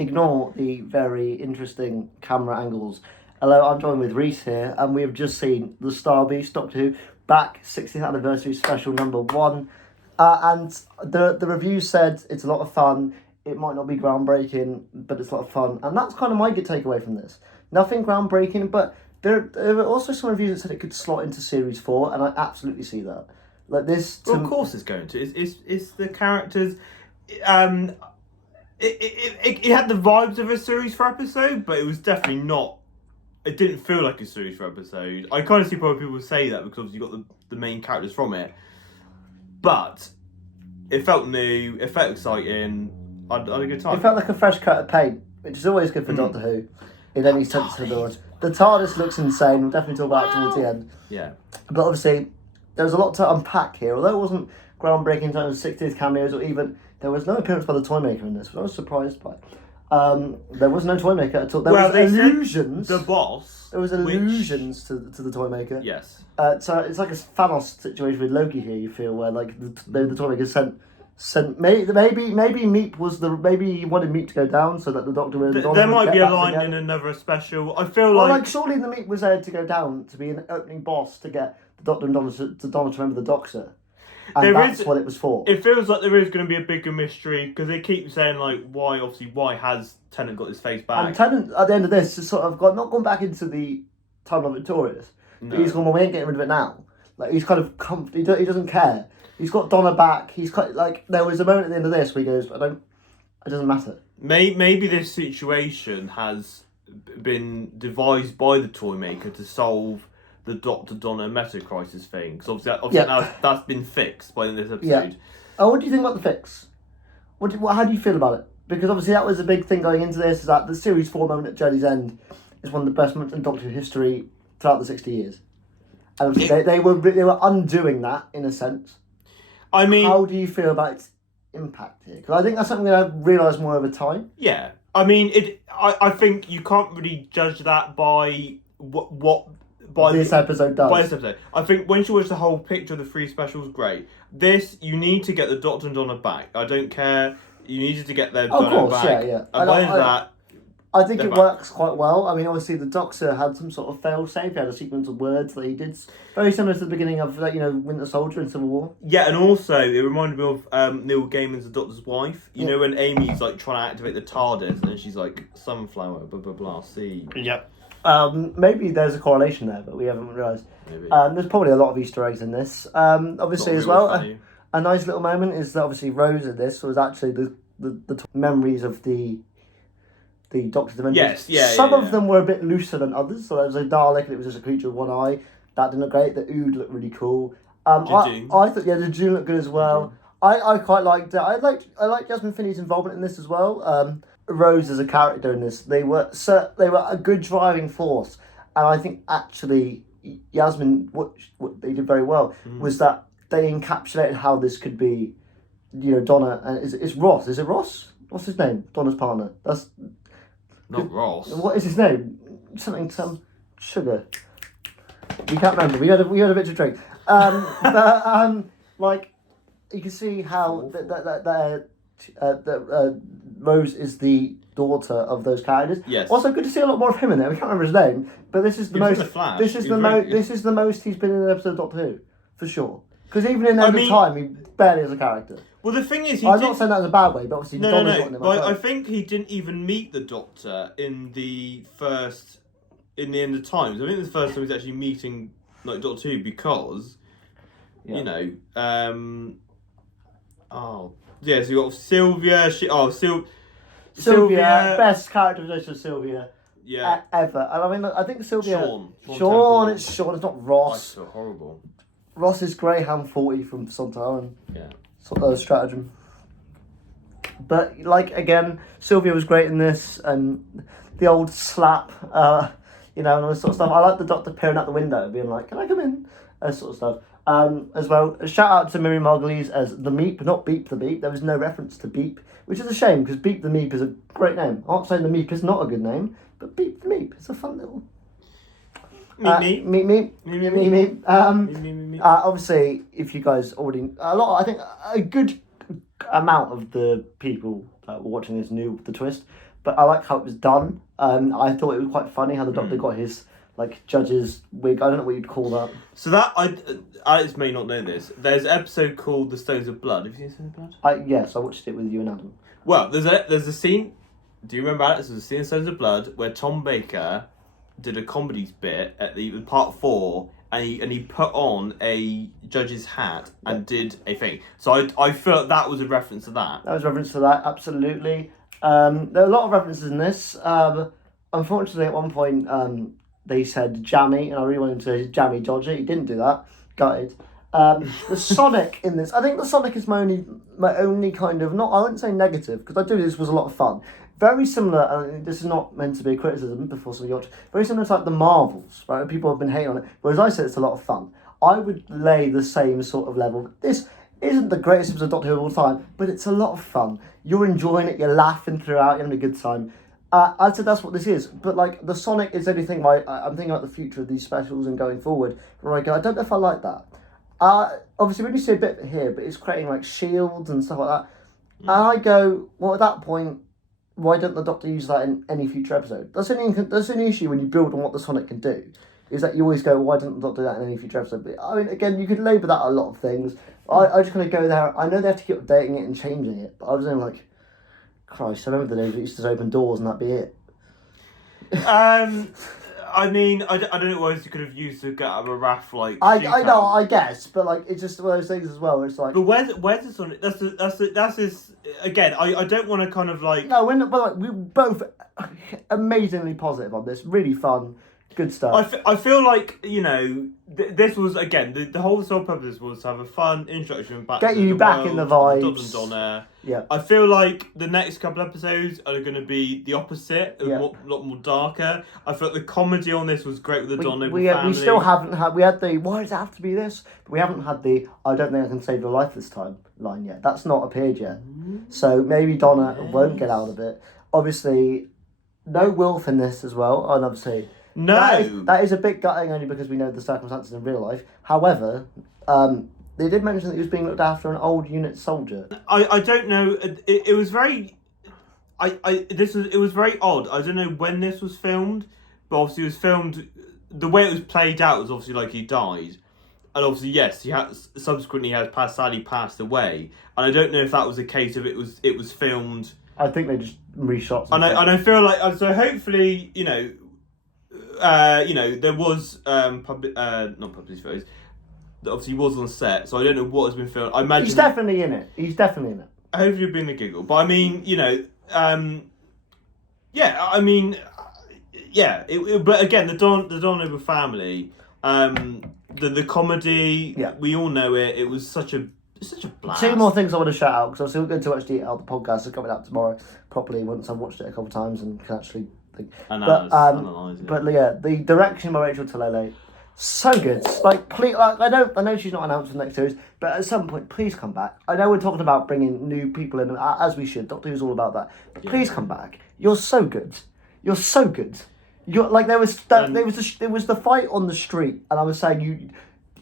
ignore the very interesting camera angles. Hello, I'm joined with Rees here, and we have just seen the Star Beast Doctor Who back 60th anniversary special #1. And the review said it's a lot of fun. It might not be groundbreaking, but it's a lot of fun. And that's kind of my takeaway from this. Nothing groundbreaking, but there were also some reviews that said it could slot into Series 4, and I absolutely see that. Like this. Well, of course it's going to. It's the characters. It had the vibes of a Series 4 episode, but it was definitely not. It didn't feel like a Series 4 episode. I kind of see why people say that, because obviously you got the main characters from it. But it felt new, it felt exciting. I had a good time. It felt like a fresh coat of paint, which is always good for Doctor Who, in any sense of the word. The TARDIS looks insane, we'll definitely talk about it towards the end. Yeah. But obviously, there was a lot to unpack here. Although it wasn't groundbreaking in terms of 60th cameos, or even, there was no appearance by the Toymaker in this, which I was surprised by. There was no Toymaker at all. There was allusions. The boss. There was allusions to the Toymaker. Yes. So it's like a Thanos situation with Loki here. You feel where like the Toymaker sent maybe Meep was maybe he wanted Meep to go down so that the Doctor and Donna there might would be get a line in another special. I feel like surely the Meep was there to go down to be an opening boss to get the Doctor and Donna to remember the Doctor. And that's what it was for. It feels like there is going to be a bigger mystery, because they keep saying like why has Tennant got his face back? And Tennant at the end of this has sort of not gone back into the time of Victorious. No. He's gone, well, we ain't getting rid of it now. Like he's kind of he doesn't care. He's got Donna back. He's quite like, there was a moment at the end of this where he goes, it doesn't matter. Maybe this situation has been devised by the Toymaker to solve the Dr. Donna meta crisis thing, because obviously now that's been fixed by this episode. Yeah. Oh, what do you think about the fix? How do you feel about it? Because obviously that was a big thing going into this, is that the Series 4 moment at Journey's End is one of the best moments in Doctor Who history throughout the 60 years. And obviously they were undoing that in a sense. I mean, how do you feel about its impact here? Because I think that's something we're going to realise more over time. Yeah. I mean, I think you can't really judge that by this episode does. By this episode. I think once you watch the whole picture of the 3 specials, great. This, you need to get the Doctor and Donna back. I don't care. You needed to get their Donna back. Yeah. And by that, I think it works quite well. I mean, obviously the Doctor had some sort of fail-safe. He had a sequence of words that he did, very similar to the beginning of Winter Soldier and Civil War. Yeah, and also it reminded me of Neil Gaiman's The Doctor's Wife. You know when Amy's like trying to activate the TARDIS and she's like, sunflower, blah blah blah, see. Yep. Maybe there's a correlation there, but we haven't realised. There's probably a lot of Easter eggs in this. Obviously, as well, a nice little moment is that obviously Rose in this was actually the memories of the Doctor's Dimensions. Yes, Some of them were a bit looser than others. So there was a Dalek and it was just a creature with one eye. That didn't look great. The Ood looked really cool. I thought the Jejune looked good as well. I quite liked it. I liked Jasmine Finney's involvement in this as well. Rose as a character in this, they were a good driving force, and I think actually Yasmin, what they did very well was that they encapsulated how this could be, Donna and it's Ross. Is it Ross? What's his name? Donna's partner. That's not Ross. What is his name? Some sugar. We can't remember. We had a bit to drink. Like you can see how that Rose is the daughter of those characters. Yes. Also, good to see a lot more of him in there. We can't remember his name, but this is the most. This is the most he's been in an episode of Doctor Who, for sure. Because even in End of Time, he barely is a character. Well, the thing is, I'm not saying that in a bad way, but obviously Donna's not in it. I think he didn't even meet the Doctor in the End of Times. I think the first time he's actually meeting like Doctor Who because, so you got Sylvia. Sylvia, best characterization of Sylvia. Yeah. Ever. And I mean, I think Sylvia. Sean. It's Sean. It's not Ross. That's so horrible. Ross is Graham 40 from Sontaran. Yeah. Stratagem. But again, Sylvia was great in this, and the old slap, and all this sort of stuff. I like the Doctor peering out the window, being like, "Can I come in?" Sort of stuff. As well, a shout out to Miriam Margolyes as the Meep, not Beep the Beep. There was no reference to Beep, which is a shame because Beep the Meep is a great name. I'm not saying the Meep is not a good name, but Beep the Meep is a fun little. Meep. Obviously, if you guys already a good amount of the people watching this knew the twist, but I like how it was done. I thought it was quite funny how the Doctor got his judge's wig. I don't know what you'd call that. So that Alex may not know this. There's an episode called The Stones of Blood. Have you seen Stones of Blood? Yes, I watched it with you and Adam. Well, there's a scene. Do you remember Alex? There's a scene in Stones of Blood where Tom Baker did a comedy bit at the part 4, and he put on a judge's hat and did a thing. So I felt that was a reference to that. That was a reference to that, absolutely. There are a lot of references in this. Unfortunately, at one point, they said jammy, and I really wanted to say jammy dodgy. He didn't do that. Gutted. The Sonic in this, I think the Sonic is my only kind of, not, I wouldn't say negative, because I do this was a lot of fun. Very similar, and this is not meant to be a criticism before somebody watches, very similar to like the Marvels, right? People have been hating on it, whereas I said it's a lot of fun. I would lay the same sort of level. This isn't the greatest episode of Doctor Who of all time, but it's a lot of fun. You're enjoying it, you're laughing throughout, you're having a good time. I'd say that's what this is, but like the Sonic is anything where I'm thinking about the future of these specials and going forward, where I go, I don't know if I like that. Obviously, when you see a bit here, but it's creating like shields and stuff like that, and I go, well, at that point, why don't the Doctor use that in any future episode? That's an issue when you build on what the Sonic can do, is that you always go, why don't the Doctor do that in any future episode? But I mean, again, you could labour that a lot of things. I just kind of go there. I know they have to keep updating it and changing it, but I was only like, Christ, I remember the days we used to just open doors and that'd be it. I mean, I don't know what else you could have used to get out of a raft like. I know, I guess, but like it's just one of those things as well. Where it's like, but where's the Sonic? That's his again. I don't want to kind of like. No, we're both amazingly positive on this. Really fun, good stuff. I feel like this was again the whole sole purpose was to have a fun introduction back. Get to you the back world, in the vibes. Dot and Donna. Yeah. I feel like the next couple episodes are going to be the opposite, a lot more darker. I feel like the comedy on this was great with the Donna family. We still haven't had. We had the why does it have to be this? But we haven't had the I don't think I can save your life this time line yet. That's not appeared yet. So maybe Donna won't get out of it. Obviously, no Wilf in this as well. And obviously, no, that is a bit gutting only because we know the circumstances in real life. However, they did mention that he was being looked after an old unit soldier. I don't know. It was very. It was very odd. I don't know when this was filmed, but obviously it was filmed. The way it was played out was obviously like he died, and obviously yes, he had subsequently sadly passed away. And I don't know if that was a case of it was filmed. I think they just reshot. And I feel like so hopefully there was not publicity photos. Obviously, he was on set, so I don't know what has been filmed. I imagine he's definitely in it. Hopefully, it'll be in the giggle. But I mean, but again, the Don Noble family, the comedy. Yeah. We all know it. It was such a blast. 2 more things I want to shout out because obviously we're going to actually detail the podcast is coming out tomorrow properly once I've watched it a couple of times and can actually think. Analyze it. But yeah, the direction by Rachel Talalay. So good. I know she's not announced for the next series, but at some point, please come back. I know we're talking about bringing new people in, as we should. Doctor Who's all about that. But please come back. You're so good. You're like there was the fight on the street, and I was saying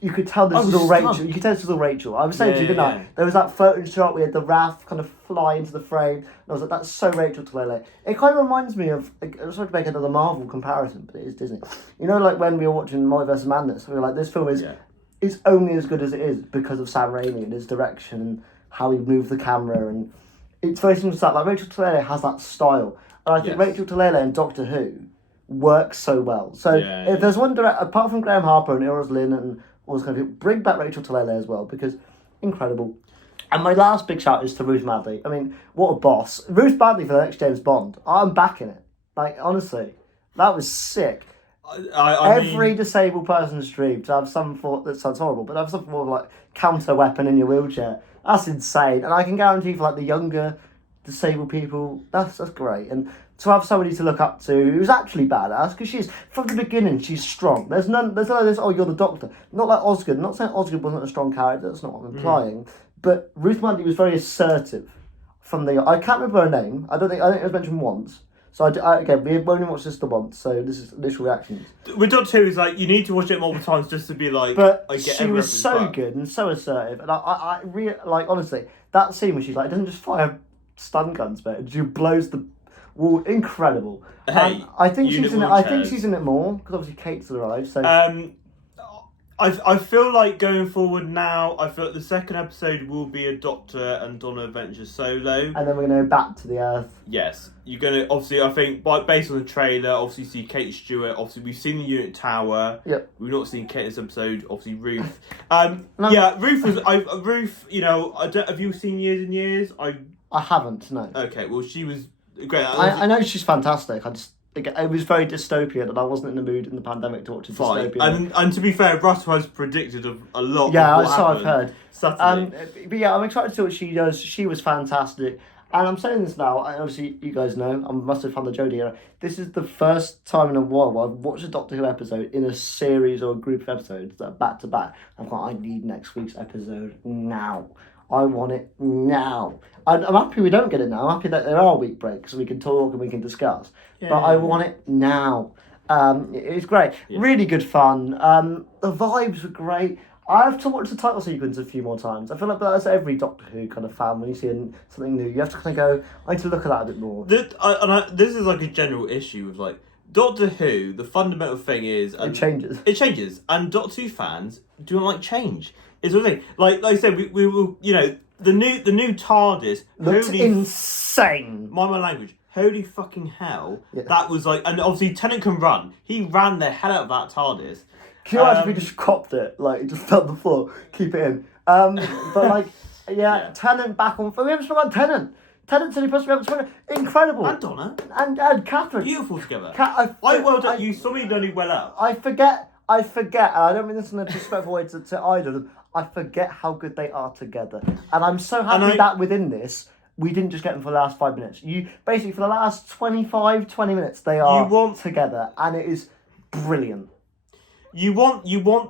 you could tell this was all Rachel. You could tell this was all Rachel. I was saying to you, didn't I? There was that floating shot. We had the raft kind of fly into the frame. And I was like, that's so Rachel Talalay. It kind of reminds me of. I'm sorry to make another Marvel comparison, but it is Disney. You know, like when we were watching Multiverse of Madness, we were like, this film is only as good as it is because of Sam Raimi and his direction and how he moved the camera, and it's very similar to that. Like Rachel Talalay has that style, and I think Rachel Talalay and Doctor Who works so well. So if there's one director apart from Graham Harper and Eros Lynn and was going to bring back Rachel Talalay as well because incredible. And my last big shout is to Ruth Madley. I mean, what a boss. Ruth Madley for the next James Bond. I'm backing it. Like, honestly, that was sick. Every disabled person's dream to have some form, that sounds horrible, but have some form of like counter weapon in your wheelchair. That's insane. And I can guarantee for like the younger disabled people, that's great. And to have somebody to look up to who's actually badass, because she's, from the beginning, she's strong. There's none of this, oh, you're the Doctor. Not like Osgood. Not saying Osgood wasn't a strong character, that's not what I'm implying. But Ruth Madley was very assertive from the, I can't remember her name. I think it was mentioned once. So again, we've only watched this the once, so this is initial reactions. With Doctor Who, it's like, you need to watch it multiple times just to be like, but I get she was so good and so assertive. And I really, like, honestly, that scene where she's like, it doesn't just fire stun guns, but she blows the Well, incredible. Hey, I think she's in it. I think she's in it more because obviously Kate's arrived. So I feel like going forward now, I feel like the second episode will be a Doctor and Donna adventure solo. And then we're going to go back to the Earth. Yes. You're going to, obviously, I think, based on the trailer, obviously see Kate Stewart. Obviously, we've seen the unit tower. Yep. We've not seen Kate in this episode. Obviously, Ruth. Yeah, Ruth was, Ruth, you know, have you seen Years and Years? I haven't, no. Okay, well, she was great. I know she's fantastic. It was very dystopian, and I wasn't in the mood in the pandemic to watch a dystopia. And to be fair, Russell has predicted a lot. Yeah, of what I've heard. Saturday. But yeah, I'm excited to see what she does. She was fantastic, and I'm saying this now. Obviously, you guys know I'm a massive fan of Jodie era. This is the first time in a while where I've watched a Doctor Who episode in a series or a group of episodes that are back to back. I've got, I need next week's episode now. I want it now. I'm happy we don't get it now. I'm happy that there are week breaks so we can talk and we can discuss. Yeah, but I want it now. It was great. Yeah. Really good fun. The vibes were great. I have to watch the title sequence a few more times. I feel like that's every Doctor Who kind of fan. When you see something new, you have to kind of go, I need to look at that a bit more. This is like a general issue with like Doctor Who. The fundamental thing is... it changes. It changes. And Doctor Who fans do not like change. It's the thing. Like I said, we will, you know, the new TARDIS looks insane. Mind my language. Holy fucking hell. Yeah. That was like, and obviously Tennant can run. He ran the hell out of that TARDIS. Can you imagine if we just copped it? Like, just fell on the floor, keep it in. But like, yeah, Tennant back on, we haven't spoken about Tennant. Tennant's the only person we haven't spoken about. Incredible. And Donna. And Catherine. Beautiful together. You saw me only well up. I forget, and I don't mean this in a disrespectful way to either of them. I forget how good they are together. And I'm so happy that within this, we didn't just get them for the last 5 minutes. Basically, for the last 20 minutes, they are together. And it is brilliant. You want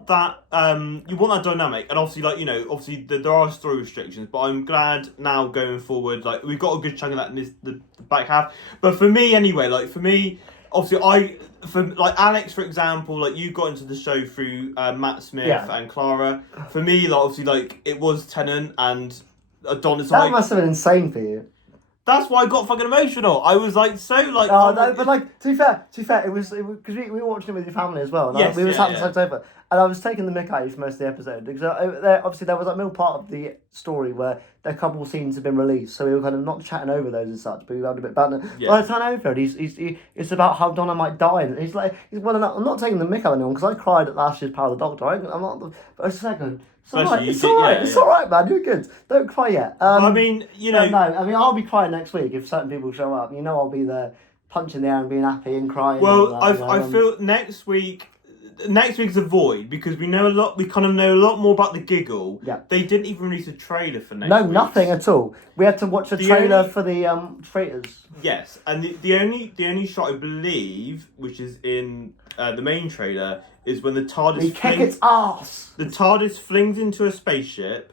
that dynamic, and obviously, like, you know, obviously there are story restrictions, but I'm glad now going forward, like, we've got a good chunk of that in the back half. But for me anyway, obviously Alex, for example, like, you got into the show through Matt Smith and Clara. For me, like, obviously, like, it was Tennant and Adonis. That must have been insane for you. That's why I got fucking emotional. I was like, so like... Oh, no, but like, to be fair, it was because we were watching it with your family as well. And we were sat on the sofa. And I was taking the mick out of you for most of the episode. Because obviously there was that middle part of the story where their couple scenes had been released. So we were kind of not chatting over those as such, but we had a bit of banter. Yeah. By the time over it, it's about how Donna might die. And he's like, well, I'm not taking the mick out of anyone because I cried at last year's Power of the Doctor. I'm not... But a second... It's alright, man. You're good. Don't cry yet. I mean, you know... No, I mean, I'll be crying next week if certain people show up. You know I'll be there punching the air and being happy and crying. Well, I feel next week's a void because we know a lot. We kind of know a lot more about the giggle. Yeah. They didn't even release a trailer for next week. No, nothing at all. We had to watch a trailer for the traitors. Yes, and the only shot I believe, which is in the main trailer, is when the TARDIS kick its ass. The TARDIS flings into a spaceship,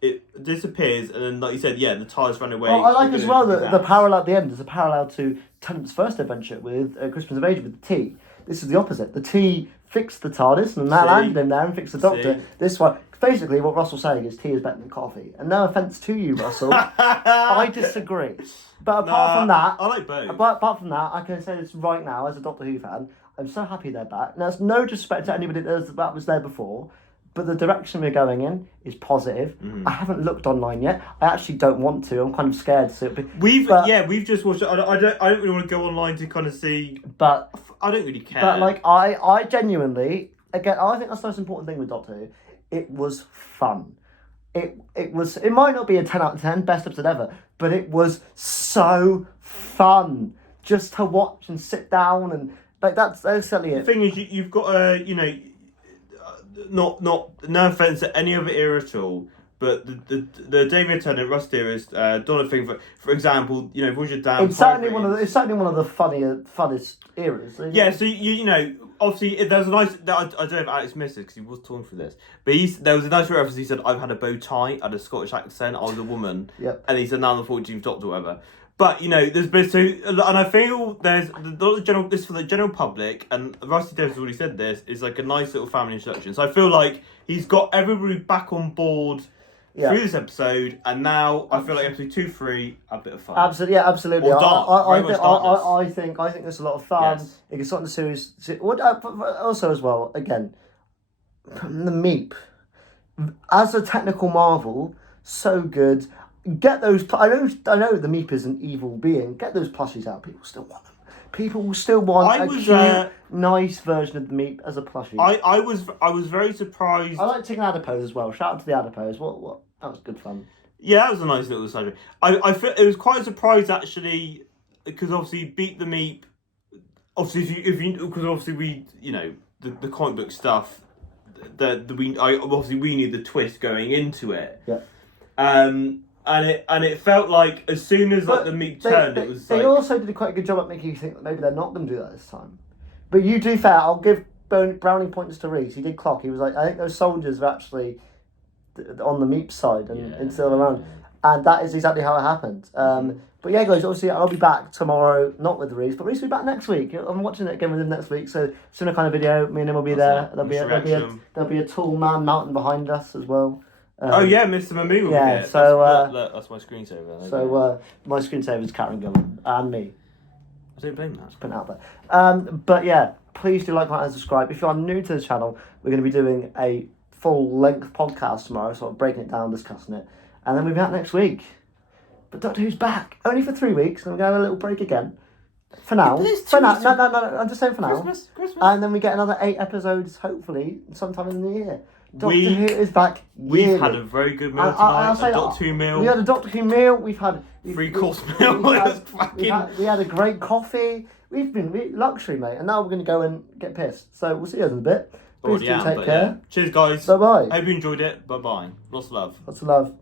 it disappears, and then, like you said, the TARDIS ran away. Well, I like as well that the parallel at the end is a parallel to Tennant's first adventure with Christmas of Age with the T. This is the opposite. The T fixed the TARDIS and that landed him there and fixed the Doctor. This one, basically, what Russell's saying is tea is better than coffee. And no offence to you, Russell, I disagree. But apart from that, I like both. Apart from that, I can say this right now as a Doctor Who fan. I'm so happy they're back. Now, there's no disrespect to anybody that was there before, but the direction we're going in is positive. I haven't looked online yet. I actually don't want to. I'm kind of scared to see it. We've just watched it. I don't really want to go online to kind of see. But I don't really care. But like I genuinely, again, I think that's the most important thing with Doctor Who. It was fun. It might not be a 10 out of 10 best episode ever, but it was so fun just to watch and sit down and like that's certainly it. The thing is, you've got no offense to any other era at all, but the David Tennant, Russ Dearest, Donna thing, for example, you know, Roger Dan. It's certainly one of the funnest eras. Yeah, so you know, obviously there was a nice. I don't know if Alex missed it because he was talking for this, but there was a nice reference. He said, "I've had a bow tie, I had a Scottish accent, I was a woman," and he said, "Now I'm the 14th Doctor, whatever." But you know, there's been and I feel there's this for the general public, and Rusty Davis already said this is like a nice little family introduction. So I feel like he's got everybody back on board through this episode, and now I feel like episode 2, 3, a bit of fun. Absolutely, yeah, absolutely. Or dark, I think there's a lot of fun. Yes. It can start the series. Also, as well, again, the Meep as a technical marvel, so good. Get those. I know the Meep is an evil being. Get those plushies out. People still want them. People will still want cute, nice version of the Meep as a plushie. I was very surprised. I like Chicken Adipose as well. Shout out to the Adipose. What? That was good fun. Yeah, that was a nice little side. I feel it was quite a surprise actually, because obviously Beat the Meep. Obviously, if you because obviously we the comic book stuff. We need the twist going into it. Yeah. And it felt like as soon as the Meep turned, it was. They also did quite a good job at making you think that maybe they're not going to do that this time. But you do fair. I'll give browning points to Rees. He did clock. He was like, I think those soldiers are actually on the Meep side and still around, and that is exactly how it happened. But yeah, guys, obviously I'll be back tomorrow, not with Rees, but Rees will be back next week. I'm watching it again with him next week, so similar kind of video. Me and him will be there. There'll be a tall man mountain behind us as well. Mr. Mamu will be there. So look, that's my screensaver. So my screensaver is Karen Gillan and me. I don't blame that. Just putting it out there. But yeah, please do like, comment, and subscribe. If you are new to the channel, we're going to be doing a full-length podcast tomorrow, sort of breaking it down, discussing it, and then we'll be out next week. But Doctor Who's back only for 3 weeks, and we're going to have a little break again. For now. No. I'm just saying for now. Christmas. And then we get another 8 episodes, hopefully, sometime in the new year. Doctor Who is back yearly. We've had a very good meal tonight. A Doctor Who meal. We had a Doctor Who meal. We've had 3-course meal. We had a great coffee. We've been luxury, mate. And now we're going to go and get pissed. So we'll see you guys in a bit. Please do take care. Yeah. Cheers, guys. Bye bye. Hope you enjoyed it. Bye bye. Lots of love. Lots of love.